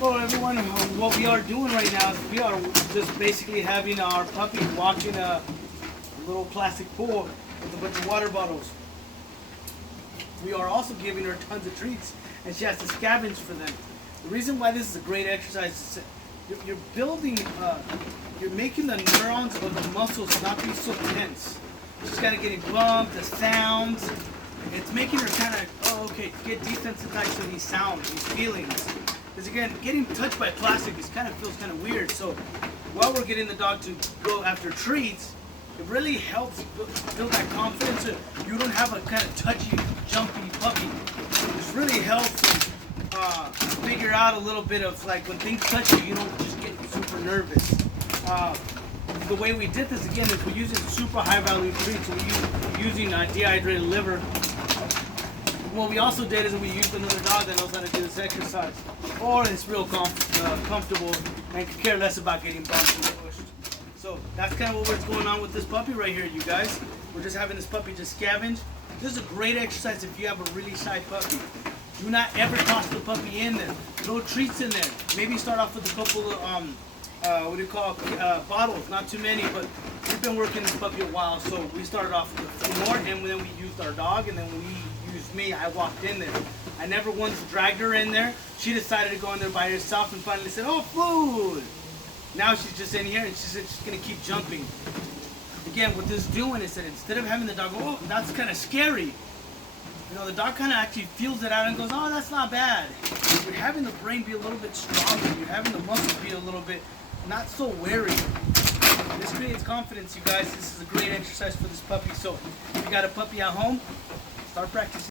Well, everyone, what we are doing right now is we are just basically having our puppy watching a little plastic pool with a bunch of water bottles. We are also giving her tons of treats, and she has to scavenge for them. The reason why this is a great exercise is you're building, you're making the neurons of the muscles not be so tense. She's kind of getting bumped, the sounds. It's making her kind of, get desensitized to these sounds, these feelings. Because again, getting touched by plastic feels kind of weird. So while we're getting the dog to go after treats, it really helps build that confidence. So you don't have a kind of touchy, jumpy puppy. This really helps figure out a little bit of like when things touch you, you don't just get super nervous. The way we did this again is we're using super high value treats. So we're using dehydrated liver. What we also did is we used another dog that knows how to do this exercise, or is real comfortable and could care less about getting bumped and pushed. So that's kind of what's going on with this puppy right here, you guys. We're just having this puppy just scavenge. This is a great exercise if you have a really shy puppy. Do not ever toss the puppy in there. Throw treats in there. Maybe start off with a couple of bottles, not too many, but we've been working this puppy a while, so we started off with a few more, and then we used our dog, and then when we used me, I walked in there. I never once dragged her in there. She decided to go in there by herself and finally said, "Oh, food!" Now she's just in here and she's just gonna keep jumping. Again, what this is doing is that instead of having the dog go, "Oh, that's kind of scary," you know, the dog kind of actually feels it out and goes, "Oh, that's not bad." You're having the brain be a little bit stronger. You're having the muscles be a little bit not so wary. This creates confidence, you guys. This is a great exercise for this puppy. So if you got a puppy at home, start practicing.